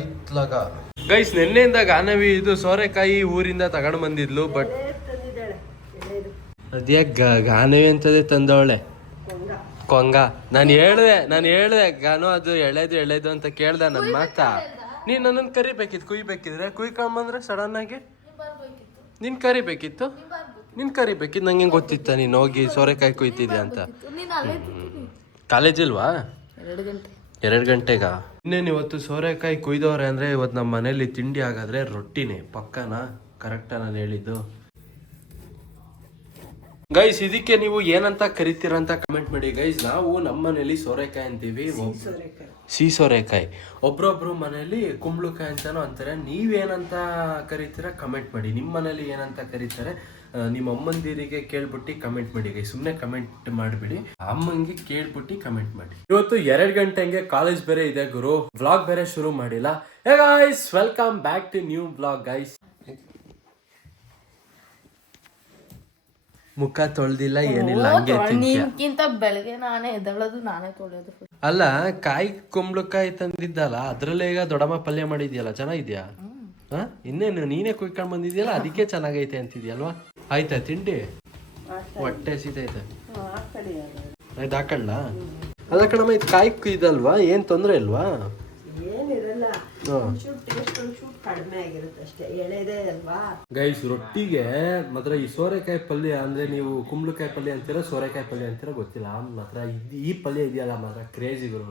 ಐತ್ಲಾಗ guys ನೆನ್ನೆಯಿಂದ Ganavi ಇದು ಸೋರೆಕಾಯಿ ಊರಿಂದ ತಗೊಂಡು ಬಂದಿದ್ಲು. ಬಟ್ ಅದೇ ಗಾನವಿ ಅಂತದೇ ತಂದವಳೆ ಕೊಂಗ. ನಾನು ಹೇಳ್ದೆ ಗಾನು ಅದು ಎಳೆದು ಅಂತ ಕೇಳ್ದ ನನ್ನ ಮಾತಾ. ನೀನ್ ನನ್ನನ್ನು ಕರಿಬೇಕಿತ್ತು, ಕುಯ್ಬೇಕಿದ್ರೆ ಕುಯ್ಕೊಂಬಂದ್ರೆ ಸಡನ್ ಆಗಿ ನೀನ್ ಕರಿಬೇಕಿತ್ತು. ನಂಗೆ ಗೊತ್ತಿತ್ತ ನೀನ್ ಹೋಗಿ ಸೋರೆಕಾಯಿ ಕುಯ್ತಿದ್ಯಾ ಅಂತ. ಕಾಲೇಜ್ ಇಲ್ವಾ? 2 ಗಂಟೆಗ. ಇನ್ನೇನು ಇವತ್ತು ಸೋರೆಕಾಯಿ ಕುಯ್ದವ್ರೆ ಅಂದ್ರೆ ಇವತ್ತು ನಮ್ಮ ಮನೇಲಿ ತಿಂಡಿ ಆಗಾದ್ರೆ ರೊಟ್ಟಿನೇ ಪಕ್ಕನಾ? ಕರೆಕ್ಟಾ ನಾನು ಹೇಳಿದ್ದು? ಗೈಸ್ ಇದಕ್ಕೆ ನೀವು ಏನಂತ ಕರಿತೀರ ಅಂತ ಕಮೆಂಟ್ ಮಾಡಿ ಗೈಸ್. ನಾವು ನಮ್ಮ ಮನೇಲಿ ಸೋರೆಕಾಯಿ ಅಂತೀವಿ, ಸಿಹಿ ಸೋರೆಕಾಯಿ. ಒಬ್ರೊಬ್ರು ಮನೇಲಿ ಕುಂಬಳಕಾಯಿ ಅಂತಾನು ಅಂತಾರೆ. ನೀವೇನಂತ ಕರಿತೀರ ಕಮೆಂಟ್ ಮಾಡಿ. ನಿಮ್ಮ ಮನೇಲಿ ಏನಂತ ಕರೀತಾರೆ ನಿಮ್ಮ ಅಮ್ಮಂದಿರಿಗೆ ಕೇಳ್ಬಿಟ್ಟು ಕಮೆಂಟ್ ಮಾಡಿ ಗೈಸ್. ಸುಮ್ಮನೆ ಕಮೆಂಟ್ ಮಾಡಿಬಿಡಿ, ಅಮ್ಮಂಗೆ ಕೇಳ್ಬಿಟ್ಟು ಕಮೆಂಟ್ ಮಾಡಿ. ಇವತ್ತು 2 ಗಂಟೆಗೆ ಕಾಲೇಜ್ ಬೇರೆ ಇದೆ ಗುರು. ವ್ಲಾಗ್ ಬೇರೆ ಶುರು ಮಾಡಿಲ್ಲ. Hey guys, welcome back to new vlog guys. ಮುಖ ತೊಳ್ದಿಲ್ಲ ಏನಿಲ್ಲ, ಹಂಗೆ ಬೆಳಗ್ಗೆ ನಾನೇ ಎದ್ದಳೋದು, ನಾನೇ ತೊಳೆಯೋದು. ಅಲ್ಲ, ಕಾಯಿ ಕುಂಬಳಕಾಯಿ ತಂದಿದ್ದಲ್ಲ, ಅದ್ರಲ್ಲೇ ಈಗ ದೊಡ್ಡಮ್ಮ ಪಲ್ಯ ಮಾಡಿದ್ಯಲ್ಲ, ಚೆನ್ನಾಗಿದ್ಯಾ? ಇನ್ನೇನು ನೀನೇ ಕುಯ್ಕೊಂಡ್ ಬಂದಿದ್ಯಲ್ಲ, ಅದಕ್ಕೆ ಚೆನ್ನಾಗೈತೆ ಅಂತಿದ್ಯಲ್ವಾ? ಆಯ್ತಾ ತಿಂಡಿ? ಹೊಟ್ಟೆ ಸಿತೈತೆ. ಆಯ್ತು ಹಾಕಲ್ಲ. ಅಲ್ಲ ಕಣಮ್ಮ, ಇದು ಕಾಯಿ ಇದಲ್ವಾ, ಏನ್ ತೊಂದ್ರೆ ಇಲ್ವಾ? ಗೈಸ್ ರೊಟ್ಟಿಗೆ ಮಾತ್ರ ಈ ಸೋರೆಕಾಯಿ ಪಲ್ಯ ಅಂದ್ರೆ, ನೀವು ಕುಂಬಳಕಾಯಿ ಪಲ್ಯ ಅಂತೀರಾ ಸೋರೆಕಾಯಿ ಪಲ್ಯ ಅಂತೀರಾ ಗೊತ್ತಿಲ್ಲ, ಮಾತ್ರ ಈ ಪಲ್ಯ ಇದೆಯಲ್ಲ ಮಾತ್ರ ಕ್ರೇಜಿ ಗುರು.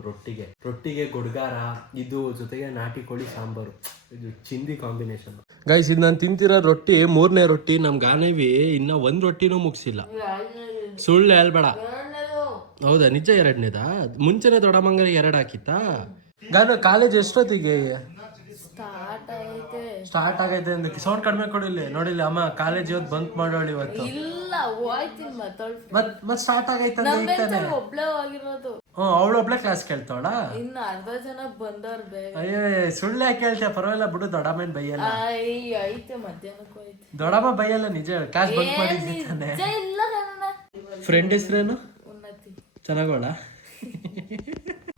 ರೊಟ್ಟಿಗೆ ಗುಡ್ಗಾರ, ಇದು ಜೊತೆಗೆ ನಾಟಿ ಕೋಳಿ ಸಾಂಬಾರು, ಇದು ಚಿಂದಿ ಕಾಂಬಿನೇಷನ್. ಗೈಸ್ ಇದು ನಾನು ತಿಂತಿರೋ ರೊಟ್ಟಿ 3ನೇ ರೊಟ್ಟಿ. ನಮ್ ಗಾನೇವಿ ಇನ್ನ 1 ರೊಟ್ಟಿನೂ ಮುಗಿಸಿಲ್ಲ. ಸುಳ್ಳು ಹೇಳ್ಬೇಡ. ಹೌದಾ? ನಿಜ 2ನೇದಾ? ಮುಂಚೆನೆ ದೊಡ್ಡಮ್ಮಂಗರಿಗೆ 2 ಹಾಕಿತ್ತಾ? ಗಾನ ಕಾಲೇಜ್ ಎಷ್ಟೊತ್ತಿಗೆ ಸ್ಟಾರ್ಟ್ ಆಗೈತೆ ಅಂತ ಸೌಂಡ್ ಕಡಿಮೆ ಕೊಡಿಲ್ಲ. ನೋಡಿಲ್ಲ ಅಮ್ಮ, ಕಾಲೇಜ್ ಇವತ್ತು ಬಂಕ್ ಮಾಡೋಳು ಇವತ್ತು. ಮತ್ ಸ್ಟಾರ್ಟ್ ಆಗೈತೆ ಅವಳೊಬ್ಳೆ ಕ್ಲಾಸ್ ಕೇಳ್ತಾವಳ. ಅಯ್ಯೋ ಸುಳ್ಳು ಯಾಕೆ ಹೇಳ್ತೀಯ? ಪರವಾಗಿಲ್ಲ ಬಿಡು, ದೊಡ್ಡಮ್ಮನ್ ಬೈಯಲ್ಲ. ದೊಡ್ಡಮ್ಮ ಬೈಯಲ್ಲ, ನಿಜ ಹೇಳ. ಕ್ಲಾಸ್ ಬಂಕ್ ಮಾಡಿದ್ವಿ ತಾನೆ. ಫ್ರೆಂಡ್ ಹೆಸ್ರೇನು? ಚೆನ್ನಾಗೋಳ.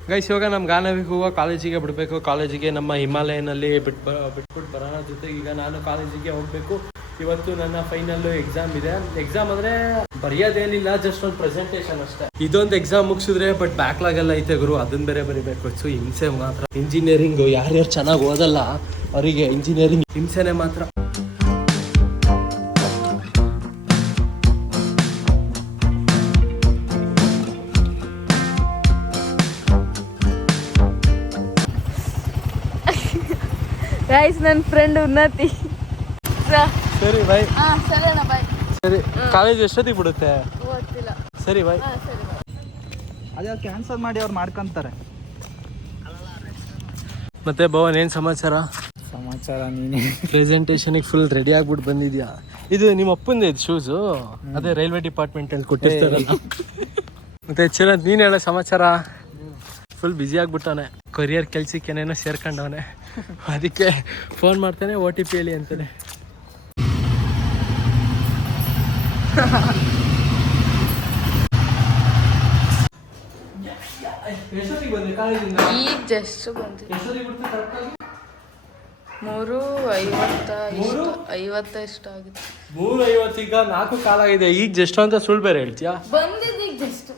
ಗೈಸ್ ಇವಾಗ ನಮ್ಮ ಗಾನವಿಗೆ ಹೋಗೋ ಕಾಲೇಜಿಗೆ ಬಿಡಬೇಕು. ಕಾಲೇಜಿಗೆ ನಮ್ಮ ಹಿಮಾಲಯನಲ್ಲಿ ಬಿಟ್ಬಿಟ್ಟು ಬರೋಣ. ಜೊತೆಗೆ ಈಗ ನಾನು ಕಾಲೇಜಿಗೆ ಹೋಗ್ಬೇಕು. ಇವತ್ತು ನನ್ನ ಫೈನಲ್ ಎಕ್ಸಾಮ್ ಇದೆ. ಎಕ್ಸಾಮ್ ಅಂದ್ರೆ ಬರೆಯೋದೇನಿಲ್ಲ, ಜಸ್ಟ್ ಒಂದು ಪ್ರೆಸೆಂಟೇಷನ್ ಅಷ್ಟೇ. ಇದೊಂದು ಎಕ್ಸಾಮ್ ಮುಗಿಸಿದ್ರೆ ಬಟ್ ಬ್ಯಾಕ್ಲಾಗ್ ಎಲ್ಲ ಐತೆ ಗುರು, ಅದನ್ನ ಬೇರೆ ಬರಿಬೇಕು. ಸೊ ಹಿಂಸೆ ಮಾತ್ರ. ಇಂಜಿನಿಯರಿಂಗ್ ಯಾರ್ಯಾರು ಚೆನ್ನಾಗಿ ಓದಲ್ಲ ಅವರಿಗೆ ಇಂಜಿನಿಯರಿಂಗ್ ಹಿಂಸೆನೆ ಮಾತ್ರ. ಗೈಸ್ ನನ್ನ ಫ್ರೆಂಡ್ ಉನ್ನತಿ. ಸರಿ ಬಾಯ್. ಸರಿ ಅಣ್ಣ ಬಾಯ್. ಸರಿ, ಕಾಲೇಜ್ ಎಷ್ಟೊತ್ತಿಗೆ ಬಿಡುತ್ತೆ? ಗೊತ್ತಿಲ್ಲ. ಸರಿ ಬಾಯ್. ಅದೇ ಕ್ಯಾನ್ಸಲ್ ಮಾಡಿ ಅವ್ರು ಮಾಡ್ಕೊಂತಾರೆ. ಮತ್ತೆ ಭವನ್ ಏನ್ ಸಮಾಚಾರ? ನೀನೆ ಪ್ರೆಸೆಂಟೇಷನ್ಗೆ ಫುಲ್ ರೆಡಿ ಆಗ್ಬಿಟ್ಟು ಬಂದಿದ್ಯಾ? ಇದು ನಿಮ್ಮ ಅಪ್ಪಂದೇ ಇದು ಶೂಸು? ಅದೇ ರೈಲ್ವೆ ಡಿಪಾರ್ಟ್ಮೆಂಟ್ ಅಲ್ಲಿ ಕೊಟ್ಟಿರ್ತಾರಲ್ಲ. ಮತ್ತೆ ಚಿರಂತ್ ನೀನ್ ಹೇಳೋ ಸಮಾಚಾರ? ಫುಲ್ ಬ್ಯುಸಿ ಆಗ್ಬಿಟ್ಟವನೆ, ಕೊರಿಯರ್ ಕೆಲ್ಸಕ್ಕೆ ಏನೇನೋ ಸೇರ್ಕೊಂಡವನೆ. ಅದಕ್ಕೆ ಫೋನ್ ಮಾಡ್ತಾನೆ, OTP ಹೇಳಿ ಅಂತಾನೆ. ಈಗ ಜಸ್ಟ್ ಬಂದ್ವಿ. 3:50 ಎಷ್ಟು ಆಗಿದೆ? 3:50. ಈಗ 4:15 ಈಗ ಜಸ್ಟ್ ಅಂತ ಸುಳ್ಳು ಬೇರೆ ಹೇಳ್ತೀಯಾ? ಬಂದಿದ್ದು ಈಗ ಜಸ್ಟ್.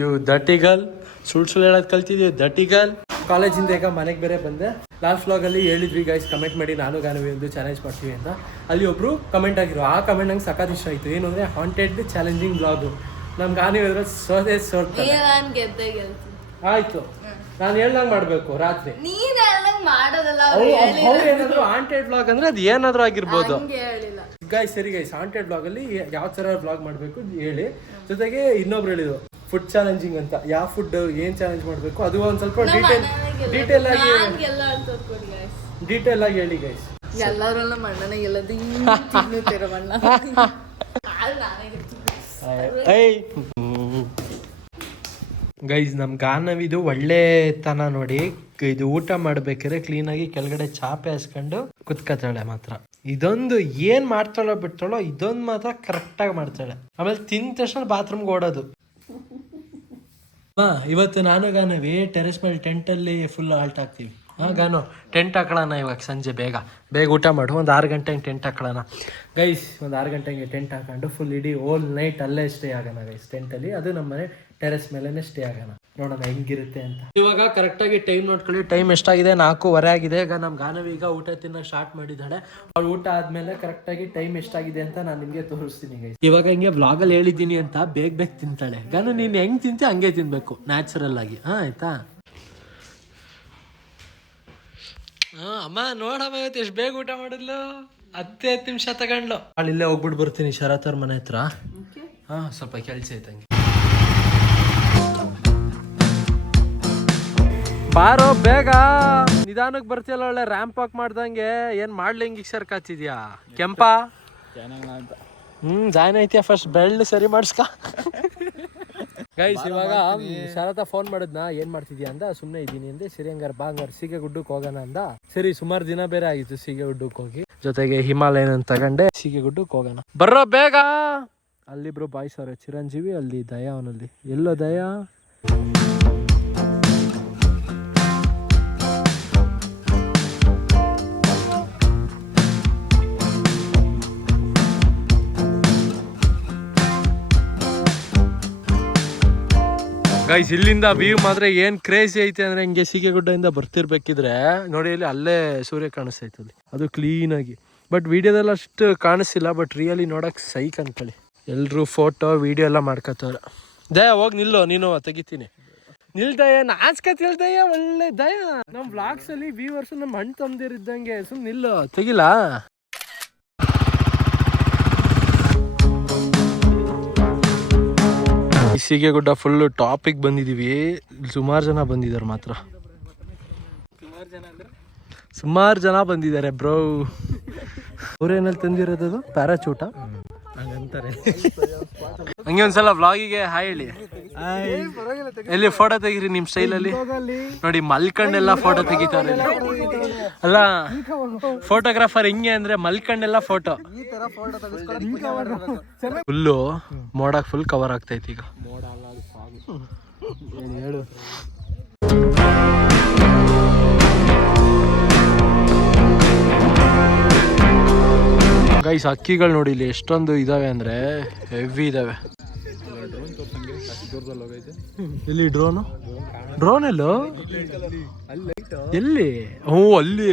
ಯು ದಟ್ಟಿಗಲ್, ಸುಳ್ಳು ಹೇಳೋದು ಕಲ್ತಿದ್ದೀವಿ ದಟ್ಟಿಗಲ್. ಕಾಲೇಜಿಂದ ಈಗ ಮನೆಗೆ ಬೇರೆ ಬಂದೆ. ಲಾಸ್ಟ್ ವ್ಲಾಗಲ್ಲಿ ಹೇಳಿದ್ವಿ ಗೈಸ್, ಕಮೆಂಟ್ ಮಾಡಿ ನಾನು ಗಾನವಿ ಒಂದು ಚಾಲೆಂಜ್ ಮಾಡ್ತೀವಿ ಅಂತ. ಅಲ್ಲಿ ಒಬ್ರು ಕಮೆಂಟ್ ಆಗಿರೋ, ಆ ಕಮೆಂಟ್ ನಂಗೆ ಸಖತ್ ಇಷ್ಟ ಆಯಿತು. ಏನು ಅಂದರೆ ಹಾಂಟೆಡ್ ಚಾಲೆಂಜಿಂಗ್ ವ್ಲಾಗು. ನಮ್ಮ ಗಾನವಿ ಹೇಳಿದ್ರೆ ಸೋತೆ ಆಯಿತು. ನಾನು ಹೇಳ್ದಂಗೆ ಮಾಡಬೇಕು ರಾತ್ರಿ. ಅವ್ರು ಏನಾದ್ರು ಹಾಂಟೆಡ್ ವ್ಲಾಗ್ ಅಂದರೆ ಅದು ಏನಾದರೂ ಆಗಿರ್ಬೋದು ಗೈಸ್. ಸರಿ ಗೈಸ್, ಹಾಂಟೆಡ್ ವ್ಲಾಗಲ್ಲಿ ಯಾವ ಥರ ವ್ಲಾಗ್ ಮಾಡಬೇಕು ಹೇಳಿ. ಜೊತೆಗೆ ಇನ್ನೊಬ್ರು ಹೇಳಿದ್ರು ಫುಡ್ ಚಾಲೆಂಜಿಂಗ್ ಅಂತ. ಯಾವ ಫುಡ್ ಏನು ಚಾಲೆಂಜ್ ಮಾಡಬೇಕು ಅದು ಒಂದು ಸ್ವಲ್ಪ ಡೀಟೇಲ್ ಆಗಿ ಹೇಳಿ ಗೈಸ್. ಎಲ್ಲರೂ ಮಣ್ಣನ ಎಲ್ಲದು ಗೈಸ್ ನಮ್ಮ ಗಾನವಿದು ಒಳ್ಳೆತನ ನೋಡಿ. ಇದು ಊಟ ಮಾಡ್ಬೇಕಾದ್ರೆ ಕ್ಲೀನಾಗಿ ಕೆಳಗಡೆ ಚಾಪೆ ಹಾಸ್ಕೊಂಡು ಕುತ್ಕತಾಳೆ ಮಾತ್ರ. ಇದೊಂದು ಏನ್ ಮಾಡ್ತಾಳೋ ಬಿಡ್ತಾಳೋ, ಇದೊಂದು ಮಾತ್ರ ಕರೆಕ್ಟಾಗಿ ಮಾಡ್ತಾಳೆ. ಆಮೇಲೆ ತಿಂದ ತಕ್ಷಣ ಬಾತ್ರೂಮ್ಗೆ ಓಡೋದು. ಇವತ್ತು ನಾನು ಗಾನವಿ ಟೆರೆಸ್ ಮೇಲೆ ಟೆಂಟಲ್ಲಿ ಫುಲ್ ಆಲ್ಟ್ ಆಗ್ತೀವಿ. ಹಾಗಾನು ಟೆಂಟ್ ಹಾಕೊಳ್ಳೋಣ ಇವಾಗ ಸಂಜೆ ಬೇಗ ಊಟ ಮಾಡು. ಒಂದು 6 ಗಂಟೆಗೆ ಟೆಂಟ್ ಹಾಕೊಳ್ಳೋಣ ಗೈಸ್. ಒಂದು 6 ಗಂಟೆಗೆ ಟೆಂಟ್ ಹಾಕೊಂಡು ಫುಲ್ ಇಡೀ ಹೋಲ್ ನೈಟ್ ಅಲ್ಲೇ ಸ್ಟೇ ಆಗೋಣ ಗೈಸ್ ಟೆಂಟಲ್ಲಿ. ಅದು ನಮ್ಮನೆ ಟೆರೆಸ್ ಮೇಲೇ ಸ್ಟೇ ಆಗೋಣ, ನೋಡೋಣ ಹೆಂಗಿರುತ್ತೆ ಅಂತ. ಇವಾಗ ಕರೆಕ್ಟಾಗಿ ಟೈಮ್ ನೋಡ್ಕೊಳ್ಳಿ. ಟೈಮ್ ಎಷ್ಟಾಗಿದೆ? 4:15 ಆಗಿದೆ. ಈಗ ನಮ್ಮ ಗಾನವಿ ಈಗ ಊಟ ತಿನ್ನೋಕೆ ಸ್ಟಾರ್ಟ್ ಮಾಡಿದ್ದಾಳೆ. ಅವ್ಳು ಊಟ ಆದಮೇಲೆ ಕರೆಕ್ಟಾಗಿ ಟೈಮ್ ಎಷ್ಟಾಗಿದೆ ಅಂತ ನಾನು ನಿಮಗೆ ತೋರಿಸ್ತೀನಿ ಗೈಸ್. ಇವಾಗ ಹಿಂಗೆ ವ್ಲಾಗಲ್ಲಿ ಹೇಳಿದ್ದೀನಿ ಅಂತ ಬೇಗ ತಿಂತಾಳೆ. ಗಾನು ನೀನು ಹೆಂಗೆ ತಿಂತೆ ಹಂಗೆ ತಿನ್ನಬೇಕು ನ್ಯಾಚುರಲ್ ಆಗಿ. ಆಯ್ತಾ? ಅಮ್ಮ ನೋಡಮ್ಮ ಇವತ್ತು ಎಷ್ಟು ಬೇಗ ಊಟ ಮಾಡಿದ್ಲು. 10 ನಿಮಿಷ ತಗೊಂಡ್ಲು. ಇಲ್ಲೇ ಹೋಗ್ಬಿಟ್ಟು ಬರ್ತೀನಿ ಶರತ್ ಅವ್ರ ಮನೆ ಹತ್ರ. ಸ್ವಲ್ಪ ಕೆಲ್ಸ ಐತಂಗೆ. ಬಾರೋ ಬೇಗ. ನಿಧಾನಕ್ಕೆ ಬರ್ತಿಯಲ್ಲ, ಒಳ್ಳೆ ರ್ಯಾಂಪ್ ವಾಕ್ ಮಾಡ್ದಂಗೆ. ಏನ್ ಮಾಡ್ಲಿ ಹಿಂಗೆ ಸರ್ಕಾತಿದ್ಯಾ ಕೆಂಪ? ಜಾಯ್ನ್ ಐತಿಯಾ? ಫಸ್ಟ್ ಬೆಳ್ಳು ಸರಿ ಮಾಡಿಸ್ಕ ಗೈಸ್. ಇವಾಗ ಶರತ ಫೋನ್ ಮಾಡಿದ್ನ, ಏನ್ ಮಾಡ್ತಿದ್ಯಾ ಅಂದ. ಸುಮ್ಮನೆ ಇದ್ದೀನಿ ಅಂದೆ. ಸರಿ ಹಂಗಾರ ಬಾ ಹಂಗಾರ ಸೀಗೆ ಗುಡ್ಡಕ್ಕೆ ಹೋಗೋಣ ಅಂದ. ಸರಿ ಸುಮಾರು ದಿನ ಬೇರೆ ಆಗಿತ್ತು ಸೀಗೆ ಗುಡ್ಡಕ್ಕೆ ಹೋಗಿ. ಜೊತೆಗೆ ಹಿಮಾಲಯನ್ ತಗೊಂಡೆ. ಸೀಗೆ ಗುಡ್ಡಕ್ಕೆ ಹೋಗೋಣ ಬರ್ರೋ ಬೇಗ. ಅಲ್ಲಿಬ್ರು ಬಾಯ್ಸ್ ಅವ್ರೆ, ಚಿರಂಜೀವಿ ಅಲ್ಲಿ ದಯಾ. ಅವನಲ್ಲಿ ಎಲ್ಲೋ ದಯಾ? ಗೈಸ್ ಇಲ್ಲಿಂದ ವ್ಯೂ ಮಾತ್ರ ಏನ್ ಕ್ರೇಜಿ ಐತೆ ಅಂದ್ರೆ, ಹಿಂಗೆ ಸೀಗೆಗುಡ್ಡದಿಂದ ಬರ್ತಿರ್ಬೇಕಿದ್ರೆ ನೋಡಿ ಇಲ್ಲಿ ಅಲ್ಲೇ ಸೂರ್ಯ ಕಾಣಿಸ್ತೈತೆ ಅಲ್ಲಿ, ಅದು ಕ್ಲೀನ್ ಆಗಿ. ಬಟ್ ವಿಡಿಯೋದಲ್ಲಿ ಅಷ್ಟು ಕಾಣಿಸ್ತಿಲ್ಲ, ಬಟ್ ರಿಯಲಿ ನೋಡಕ್ ಸೈಕ್ ಅನ್ಕೊಳ್ಳಿ. ಎಲ್ರು ಫೋಟೋ ವಿಡಿಯೋ ಎಲ್ಲ ಮಾಡ್ಕೊತವ್ರ. ದಯ ಹೋಗಿ ನಿಲ್ಲೋ, ನೀನು ತೆಗಿತೀನಿ. ನಿಲ್ದಯ ನಾಚ್ಕತಿಲ್ದಯ. ಒಳ್ಳೆ ದಯ ನಮ್ ವ್ಲಾಗ್ಸ್ ಅಲ್ಲಿ ವ್ಯೂವರ್ಸ್ ನಮ್ ಹಣ್ಣು ತಂದಿರಿದ್ದಂಗೆ. ಸುಮ್ ನಿಲ್ಲೋ, ತೆಗಿಲ್ಲ. ಸೀಗೆಗುಡ್ಡ ಫುಲ್ ಟಾಪಿಗೆ ಬಂದಿದೀವಿ. ಸುಮಾರು ಜನ ಬಂದಿದ್ದಾರೆ ಮಾತ್ರ. ಸುಮಾರು ಜನ ಬಂದಿದ್ದಾರೆ ಬ್ರೋ. ಅವ್ರೇನಲ್ಲಿ ತಂದಿರೋದು ಪ್ಯಾರಾಚೂಟ ಹಂಗಂತಾರೆ. ಹಂಗೆ ಒಂದ್ಸಲ ವ್ಲಾಗಿಗೆ ಹಾಯ್ ಹೇಳಿ. ಎಲ್ಲಿ ಫೋಟೋ ತೆಗೀರಿ ನಿಮ್ ಸ್ಟೈಲಲ್ಲಿ. ನೋಡಿ ಮಲ್ಕಂಡೆಲ್ಲ ಫೋಟೋ ತೆಗಿತಾರೆ. ಅಲ್ಲ ಫೋಟೋಗ್ರಾಫರ್ ಹಿಂಗೆ ಅಂದ್ರೆ ಮಲ್ಕಂಡೆಲ್ಲ ಫೋಟೋ. ಫುಲ್ಲು ಮೋಡಕ್ ಫುಲ್ ಕವರ್ ಆಗ್ತೈತಿ ಈಗ. ಹೇಳು ಗೈಸ್, ಹಕ್ಕಿಗಳು ನೋಡಿ ಇಲ್ಲಿ ಎಷ್ಟೊಂದು ಇದಾವೆ ಅಂದ್ರೆ ಹೆವಿ ಇದಾವೆ. ಎಲ್ಲಿ ಡ್ರೋನ್ ಎಲ್ಲೋ? ಎಲ್ಲಿ? ಹ್ಞೂ ಅಲ್ಲಿ.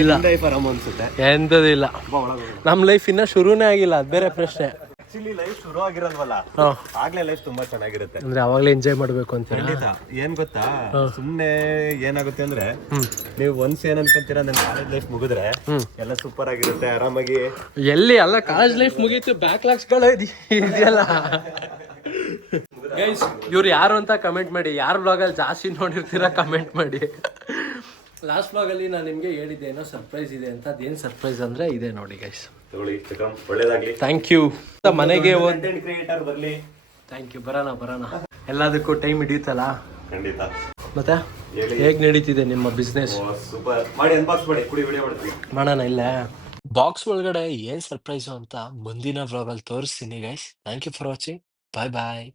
ಇಲ್ಲ ಎಂತದಿಲ್ಲ. ನಮ್ ಲೈಫ್ ಇನ್ನ ಶುರುನೇ ಆಗಿಲ್ಲ, ಅದ್ ಬೇರೆ ಪ್ರಶ್ನೆ. ಲೈಫ್ ಶುರು ಆಗಿರಲ್ವಲ್ಲ, ಆಗ್ಲೇ ಲೈಫ್ ತುಂಬಾ ಚೆನ್ನಾಗಿರುತ್ತೆ. ಅಂದ್ರೆ ಅವಾಗ್ಲೇ ಎಂಜಾಯ್ ಮಾಡ್ಬೇಕು ಅಂತ. ಏನ್ ಗೊತ್ತಾ, ಸುಮ್ನೆ ಏನಾಗುತ್ತೆ ಅಂದ್ರೆ ನೀವು ಒನ್ಸ್ ಏನ್ ಅನ್ಕೊಂತೀರಾ, ನನ್ ಕಾಲೇಜ್ ಲೈಫ್ ಮುಗಿದ್ರೆ ಎಲ್ಲ ಸೂಪರ್ ಆಗಿರುತ್ತೆ ಆರಾಮಾಗಿ. ಎಲ್ಲಿ ಅಲ್ಲ, ಕಾಲೇಜ್ ಲೈಫ್ ಮುಗೀತು, ಬ್ಯಾಕ್ಲಾಗ್ಸ್ ಗಳು ಇದೆಯಲ್ಲ. ಗೈಸ್ ಇವ್ರು ಯಾರು ಅಂತ ಕಮೆಂಟ್ ಮಾಡಿ. ಯಾರು ಬ್ಲಾಗಲ್ಲಿ ಜಾಸ್ತಿ ನೋಡಿರ್ತೀರಾ ಕಮೆಂಟ್ ಮಾಡಿ. ಲಾಸ್ಟ್ ಬ್ಲಾಗಲ್ಲಿ ನಾನು ನಿಮಗೆ ಹೇಳಿದ್ದೆ ಏನೋ ಸರ್ಪ್ರೈಸ್ ಇದೆ ಅಂತ. ಅದೇನು ಸರ್ಪ್ರೈಸ್ ಅಂದ್ರೆ ಇದೆ ನೋಡಿ ಗೈಸ್. ಒಳ್ಳೇದಾಗ್ಲಿ. Thank you. ಮನೆಗೆ ಕ್ರಿಯೇಟರ್ ಬರ್ಲಿ. Thank you. ಬರೋಣ. ಎಲ್ಲದಕ್ಕೂ ಟೈಮ್ ಹಿಡಿಯುತ್ತಲ್ಲ. ಖಂಡಿತ. ಮತ್ತೆ ಹೇಗ್ ನಡೀತಿದೆ ನಿಮ್ಮ ಬಿಸ್ನೆಸ್? ಸೂಪರ್. ಮಾಡಿ ಅನ್ಬಾಕ್ಸ್ ಮಾಡಿ, ಕುಡಿ ವಿಡಿಯೋ ಮಾಡ್ತೀವಿ. ಮಾಡೋಣ. ಇಲ್ಲ ಬಾಕ್ಸ್ ಒಳಗಡೆ ಏನ್ ಸರ್ಪ್ರೈಸು ಅಂತ ಮುಂದಿನ ವ್ಲಾಗಲ್ಲಿ ತೋರಿಸ್ತೀನಿ guys. Thank you for watching. Bye bye.